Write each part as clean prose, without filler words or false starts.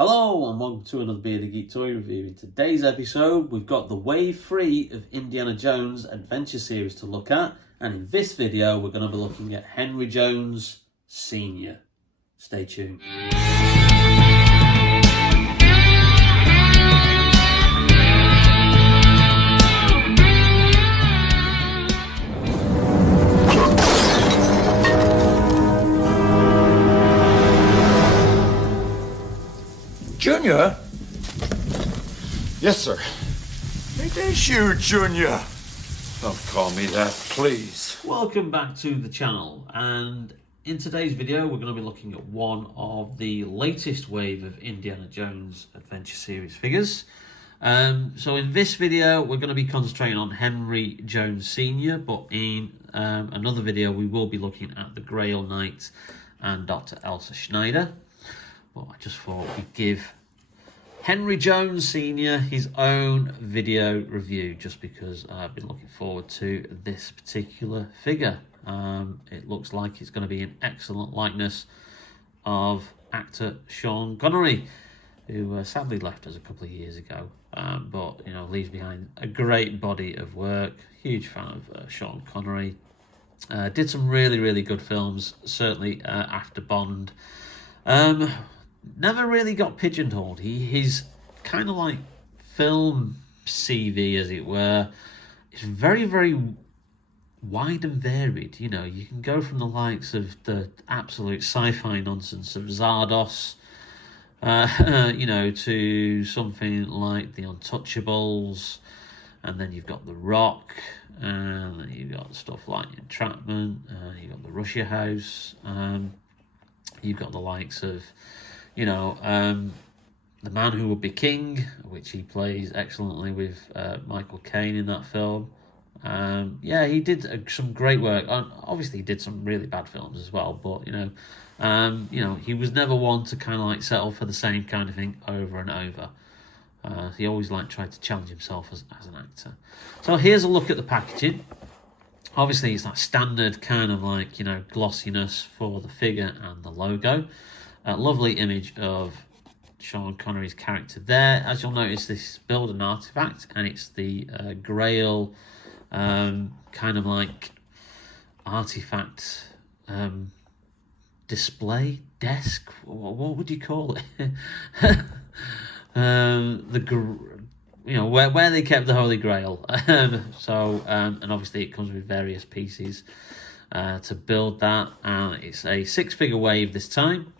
Hello and welcome to another Bearded Geek Toy Review. In today's episode we've got the Wave 3 of Indiana Jones Adventure Series to look at, and in this video we're going to be looking at Henry Jones Sr. Stay tuned. Junior? Yes, sir. It is you, Junior. Don't call me that, please. Welcome back to the channel, and in today's video we're going to be looking at one of the latest wave of Indiana Jones Adventure Series figures. So in this video we're going to be concentrating on Henry Jones Sr., but in another video we will be looking at the Grail Knight and Dr. Elsa Schneider. But I just thought we'd give Henry Jones Sr. his own video review, just because I've been looking forward to this particular figure. It looks like it's going to be an excellent likeness of actor Sean Connery, who sadly left us a couple of years ago, but you know, leaves behind a great body of work. Huge fan of Sean Connery. Did some really good films, certainly after Bond. Never really got pigeonholed. He's kind of like film CV, as it were. It's very wide and varied. You know, you can go from the likes of the absolute sci-fi nonsense of Zardos, you know, to something like The Untouchables, and then you've got The Rock, and then you've got stuff like Entrapment, you've got The Russia House, you've got the likes of, you know, The Man Who Would Be King, which he plays excellently with Michael Caine in that film. Yeah, he did some great work. Obviously, he did some really bad films as well, but you know, he was never one to kind of like settle for the same kind of thing over and over. He always like tried to challenge himself as an actor. So here's a look at the packaging. Obviously, it's that standard kind of like, you know, glossiness for the figure and the logo. A lovely image of Sean Connery's character there. As you'll notice, this is build an artifact, and it's the Grail kind of like artifact display desk. What would you call it? You know, where they kept the Holy Grail. So and obviously it comes with various pieces to build that. It's a 6-figure wave this time.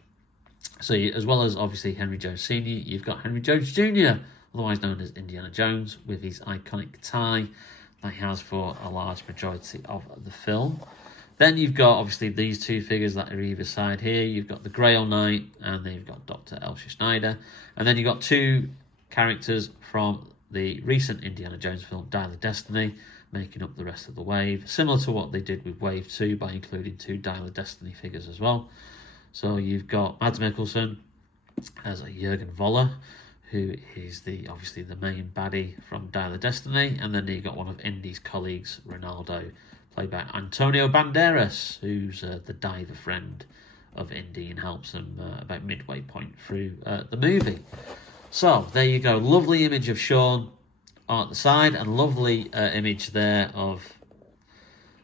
So as well as obviously Henry Jones Sr., you've got Henry Jones Jr., otherwise known as Indiana Jones, with his iconic tie that he has for a large majority of the film. Then you've got obviously these two figures that are either side here. You've got the Grail Knight, and then you've got Dr. Elsa Schneider. And then you've got two characters from the recent Indiana Jones film, Dial of Destiny, making up the rest of the wave, similar to what they did with Wave 2 by including two Dial of Destiny figures as well. So you've got Mads Mikkelsen as a Jürgen Voller, who is obviously the main baddie from Dial of Destiny, and then you've got one of Indy's colleagues, Ronaldo, played by Antonio Banderas, who's the diver friend of Indy and helps him about midway point through the movie. So there you go, lovely image of Sean at the side, and lovely image there of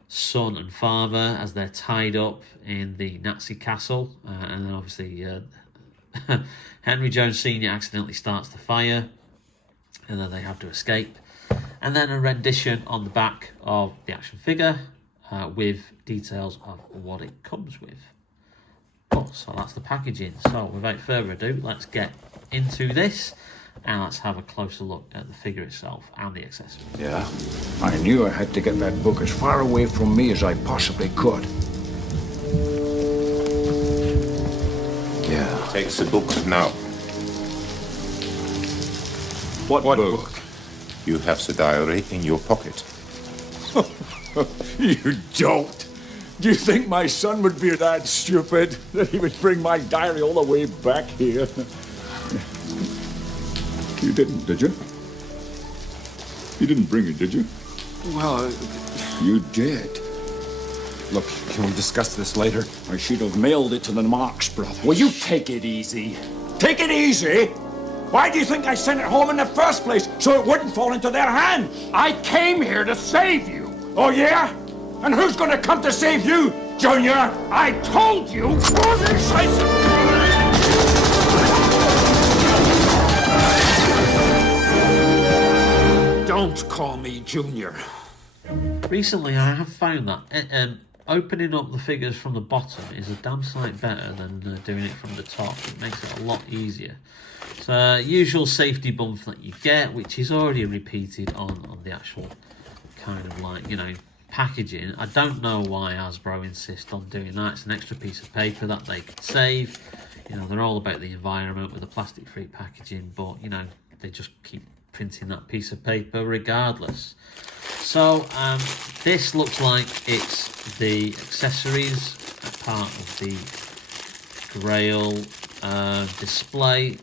son and father as they're tied up in the Nazi castle, and then obviously Henry Jones Sr. accidentally starts the fire, and then they have to escape. And then a rendition on the back of the action figure with details of what it comes with. So that's the packaging. So without further ado, let's get into this, and let's have a closer look at the figure itself and the accessories. Yeah, I knew I had to get that book as far away from me as I possibly could. Yeah. Take the book now. What book? You have the diary in your pocket. You don't. Do you think my son would be that stupid that he would bring my diary all the way back here? You didn't, did you? You didn't bring it, did you? Well, You did. look, can we discuss this later? I should have mailed it to the Marx brothers. Will you take it easy? Take it easy. Why do you think I sent it home in the first place? So it wouldn't fall into their hands. I came here to save you. Oh, yeah? And who's gonna come to save you, Junior? I told you. Don't call me Junior. Recently, I have found that opening up the figures from the bottom is a damn sight better than doing it from the top. It makes it a lot easier. So, usual safety bump that you get, which is already repeated on the actual kind of like, you know, packaging. I don't know why Hasbro insist on doing that. It's an extra piece of paper that they could save. You know, they're all about the environment with the plastic-free packaging, but, you know, they just keep printing that piece of paper regardless. So this looks like it's the accessories part of the Grail display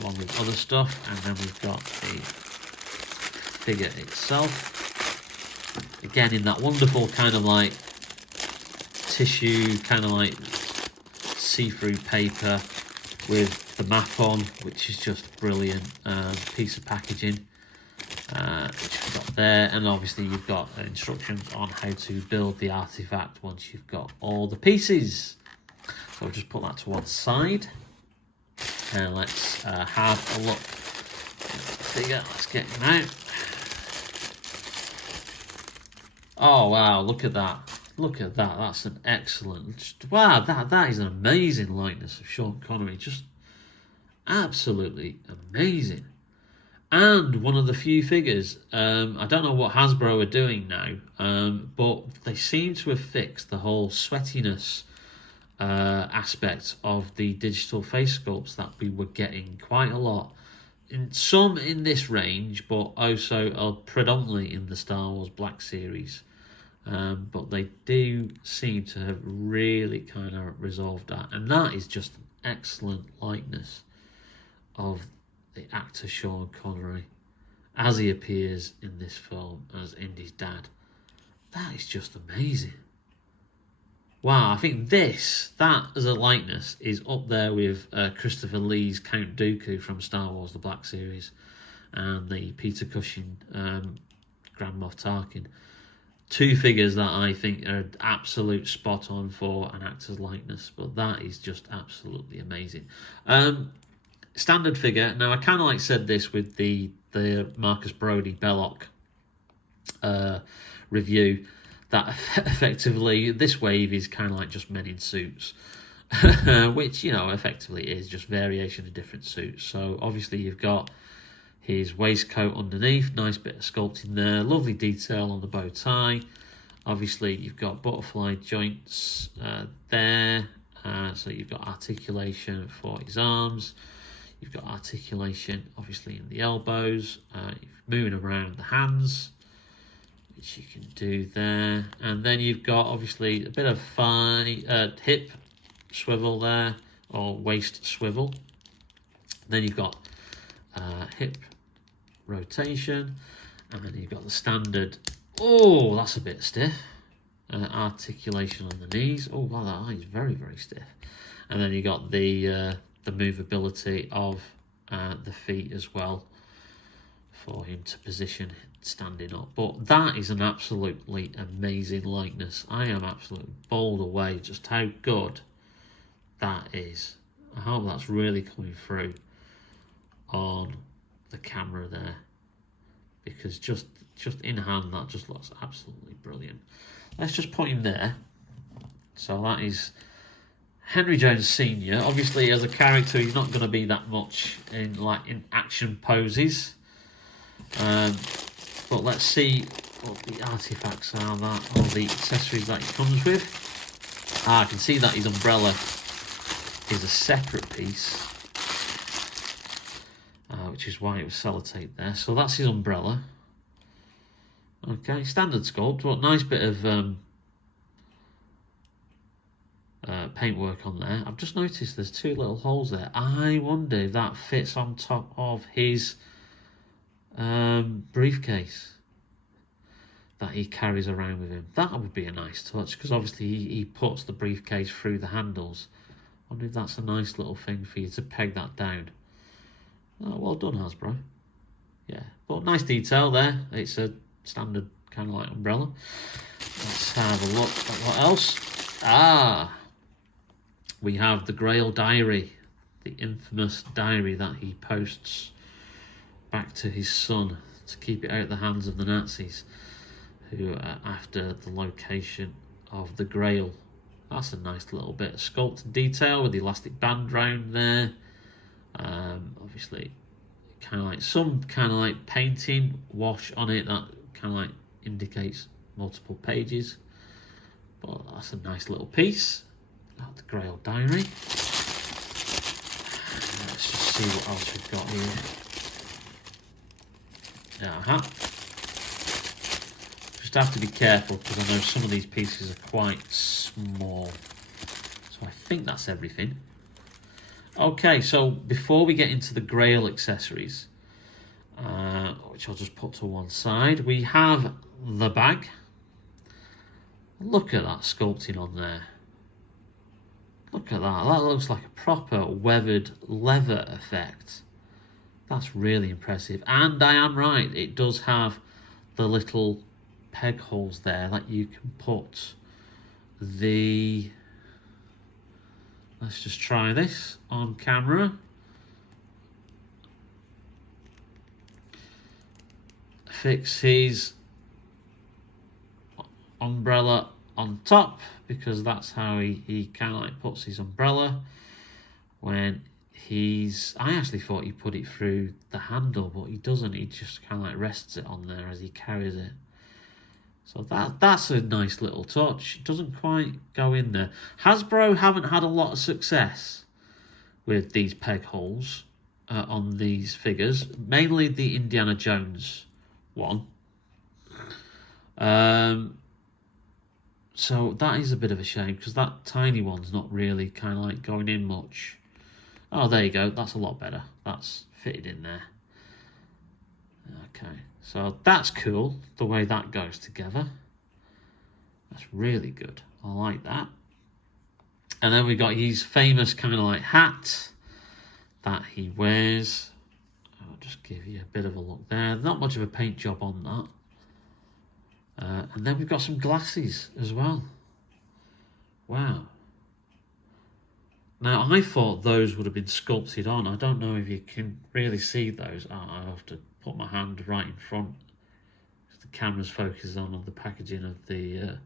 along with other stuff, and then we've got the figure itself, again in that wonderful kind of like tissue, kind of like see-through paper with the map on, which is just brilliant piece of packaging, which you've got there. And obviously you've got instructions on how to build the artifact once you've got all the pieces. So I'll just put that to one side, and let's have a look at the figure. Let's get him out. Oh wow, look at that. Look at that, that's an excellent... Wow, that is an amazing likeness of Sean Connery. Just absolutely amazing. And one of the few figures, I don't know what Hasbro are doing now, but they seem to have fixed the whole sweatiness aspect of the digital face sculpts that we were getting quite a lot. Some in this range, but also predominantly in the Star Wars Black Series. But they do seem to have really kind of resolved that, and that is just an excellent likeness of the actor Sean Connery as he appears in this film as Indy's dad. That is just amazing. Wow, I think that as a likeness is up there with Christopher Lee's Count Dooku from Star Wars The Black Series and the Peter Cushing Grand Moff Tarkin. Two figures that I think are absolute spot on for an actor's likeness, but that is just absolutely amazing. Standard figure. Now I kind of like said this with the Marcus Brody Belloc review, that effectively this wave is kind of like just men in suits, which, you know, effectively is just variation of different suits. So obviously you've got his waistcoat underneath, nice bit of sculpting there, lovely detail on the bow tie. Obviously you've got butterfly joints there, so you've got articulation for his arms. You've got articulation obviously in the elbows, moving around the hands, which you can do there. And then you've got obviously a bit of hip swivel there, or waist swivel. Then you've got hip rotation, and then you've got the standard, oh that's a bit stiff, articulation on the knees. Oh wow, that eye is very, very stiff. And then you got the movability of the feet as well for him to position standing up. But that is an absolutely amazing likeness. I am absolutely bowled away just how good that is. I hope that's really coming through on the camera there, because just in hand that just looks absolutely brilliant. Let's just put him there. So that is Henry Jones Sr. Obviously as a character he's not going to be that much in action poses, but let's see what the artifacts are, that, or the accessories that he comes with. I can see that his umbrella is a separate piece, which is why it was sellotape there. So that's his umbrella. Okay, standard sculpt. What nice bit of paintwork on there. I've just noticed there's two little holes there. I wonder if that fits on top of his briefcase that he carries around with him. That would be a nice touch, because obviously he puts the briefcase through the handles wonder if that's a nice little thing for you to peg that down. Oh, well done, Hasbro. Yeah, but nice detail there. It's a standard kind of like umbrella. Let's have a look at what else. We have the Grail diary, the infamous diary that he posts back to his son to keep it out of the hands of the Nazis, who are after the location of the Grail. That's a nice little bit of sculpted detail with the elastic band round there. Obviously, kind of like some kind of like painting wash on it that kind of like indicates multiple pages. But that's a nice little piece. The Grail diary. Let's just see what else we've got here. Just have to be careful because I know some of these pieces are quite small. So I think that's everything. Okay, so before we get into the Grail accessories, which I'll just put to one side, we have the bag. Look at that sculpting on there. Look at that. That looks like a proper weathered leather effect. That's really impressive. And I am right, it does have the little peg holes there that you can put the... Let's just try this on camera. Fix his umbrella on top, because that's how he kind of like puts his umbrella when he's... I actually thought he put it through the handle, but he doesn't. He just kind of like rests it on there as he carries it. So that's a nice little touch. It doesn't quite go in there. Hasbro haven't had a lot of success with these peg holes on these figures, mainly the Indiana Jones one. So that is a bit of a shame, because that tiny one's not really kind of like going in much. Oh, there you go. That's a lot better. That's fitted in there. Okay, so that's cool, the way that goes together. That's really good. I like that. And then we got his famous kind of like hat that he wears. I'll just give you a bit of a look there. Not much of a paint job on that. And then we've got some glasses as well. Wow. Now, I thought those would have been sculpted on. I don't know if you can really see those. I have to put my hand right in front, because the camera's focused on the packaging of the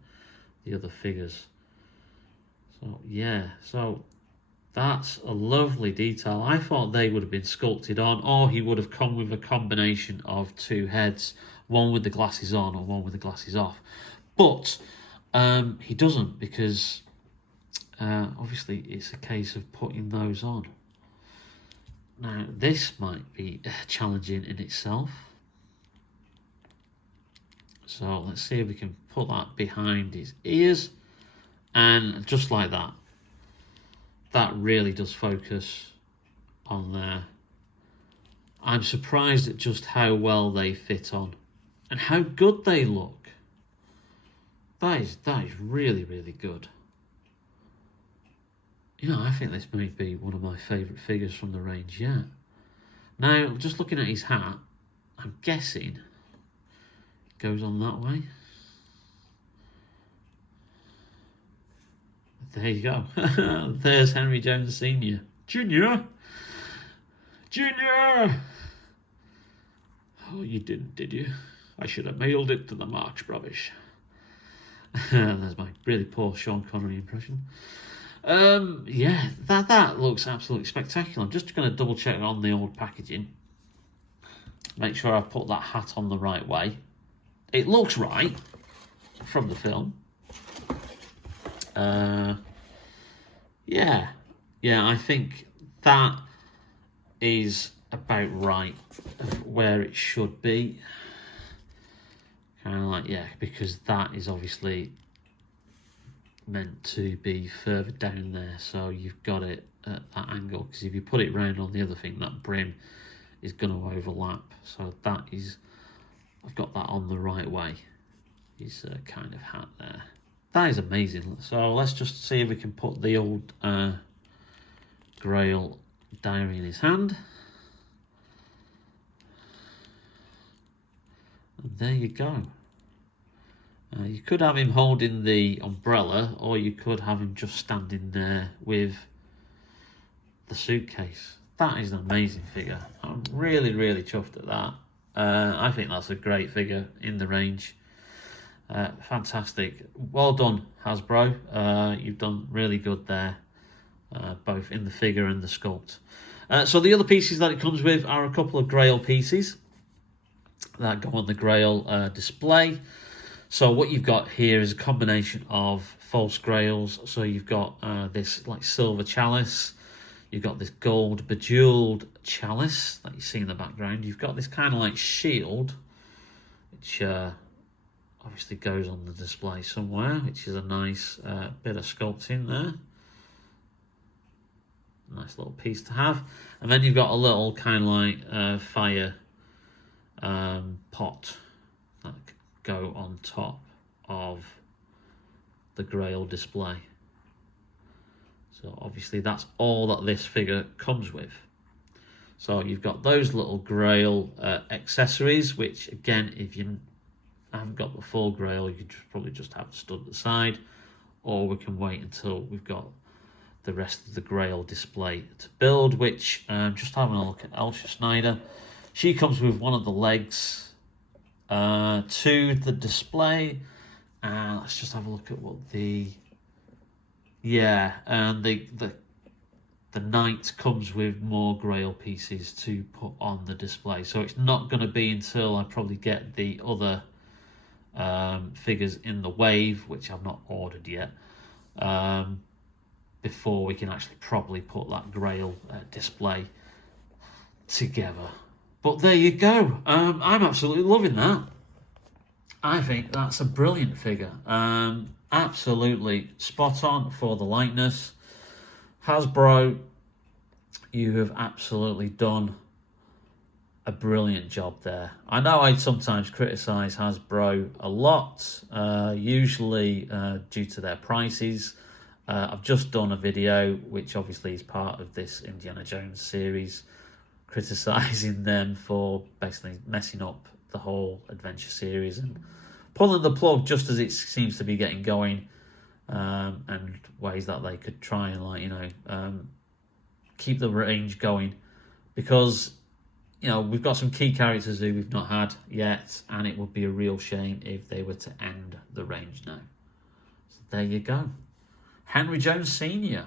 other figures. So, yeah. So, that's a lovely detail. I thought they would have been sculpted on, or he would have come with a combination of two heads, one with the glasses on or one with the glasses off. But he doesn't, because obviously it's a case of putting those on. Now, this might be challenging in itself. So let's see if we can put that behind his ears. And just like that. That really does focus on there. I'm surprised at just how well they fit on. And how good they look. That is really, really good. You know, I think this may be one of my favourite figures from the range yet. Now, just looking at his hat, I'm guessing it goes on that way. There you go. There's Henry Jones Sr. Junior! Oh, you didn't, did you? I should have mailed it to the Marx Brothers. There's my really poor Sean Connery impression. Yeah, that looks absolutely spectacular. I'm just going to double check on the old packaging. Make sure I've put that hat on the right way. It looks right from the film. Yeah, I think that is about right of where it should be. Kind of like, yeah, because that is obviously meant to be further down there, so you've got it at that angle, because if you put it round on the other thing, that brim is going to overlap. So that is, I've got that on the right way, his kind of hat there. That is amazing. So let's just see if we can put the old Grail diary in his hand. And there you go. You could have him holding the umbrella, or you could have him just standing there with the suitcase. That is an amazing figure. I'm really, really chuffed at that. I think that's a great figure in the range. Fantastic. Well done, Hasbro. You've done really good there, both in the figure and the sculpt. So the other pieces that it comes with are a couple of Grail pieces that go on the Grail display. So what you've got here is a combination of false Grails. So you've got this like silver chalice. You've got this gold bejeweled chalice that you see in the background. You've got this kind of like shield, which obviously goes on the display somewhere, which is a nice bit of sculpting there. Nice little piece to have. And then you've got a little kind of like fire pot that go on top of the Grail display. So obviously that's all that this figure comes with. So you've got those little Grail accessories, which again, if you haven't got the full Grail, you could probably just have it stood at the side, or we can wait until we've got the rest of the Grail display to build, which just having a look at Elsa Snyder, she comes with one of the legs to the display. Let's just have a look at what the and the knight comes with more Grail pieces to put on the display. So it's not going to be until I probably get the other figures in the wave, which I've not ordered yet, before we can actually properly put that Grail display together. But there you go. I'm absolutely loving that. I think that's a brilliant figure. Absolutely spot on for the likeness. Hasbro, you have absolutely done a brilliant job there. I know I sometimes criticise Hasbro a lot, usually due to their prices. I've just done a video, which obviously is part of this Indiana Jones series, criticising them for basically messing up the whole adventure series and pulling the plug just as it seems to be getting going, and ways that they could try and keep the range going, because we've got some key characters who we've not had yet, and it would be a real shame if they were to end the range now. So there you go. Henry Jones Sr.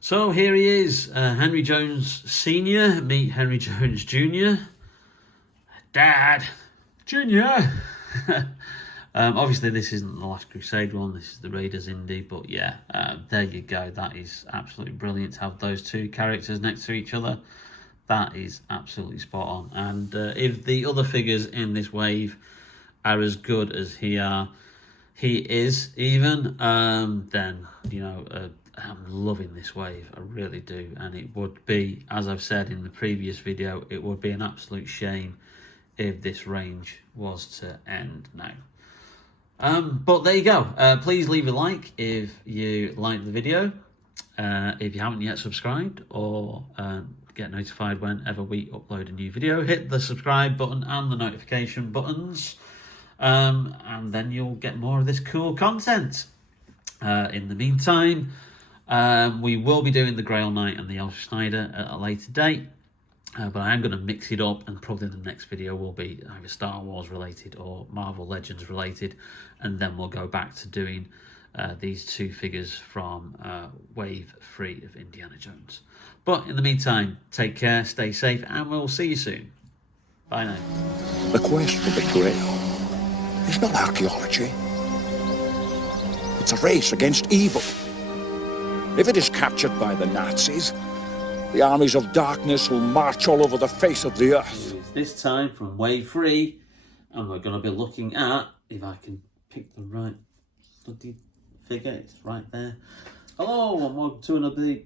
So here he is, Henry Jones Sr. Meet Henry Jones Jr. Dad. Jr. Obviously this isn't the Last Crusade one, this is the Raiders Indie, but yeah, there you go. That is absolutely brilliant to have those two characters next to each other. That is absolutely spot on. And if the other figures in this wave are as good as he is even, then I'm loving this wave. I really do. And it would be, as I've said in the previous video, it would be an absolute shame if this range was to end now. But there you go. Please leave a like if you like the video. If you haven't yet subscribed, or get notified whenever we upload a new video, hit the subscribe button and the notification buttons, and then you'll get more of this cool content. In the meantime, we will be doing the Grail Knight and the Elsa Snyder at a later date. But I am going to mix it up, and probably the next video will be either Star Wars related or Marvel Legends related, and then we'll go back to doing these two figures from Wave 3 of Indiana Jones. But in the meantime, take care, stay safe, and we'll see you soon. Bye now. The quest for the Grail is not archaeology. It's a race against evil. If it is captured by the Nazis, the armies of darkness will march all over the face of the earth. This time from Wave 3, and we're going to be looking at, if I can pick the right bloody figure, it's right there. Hello, and welcome to another...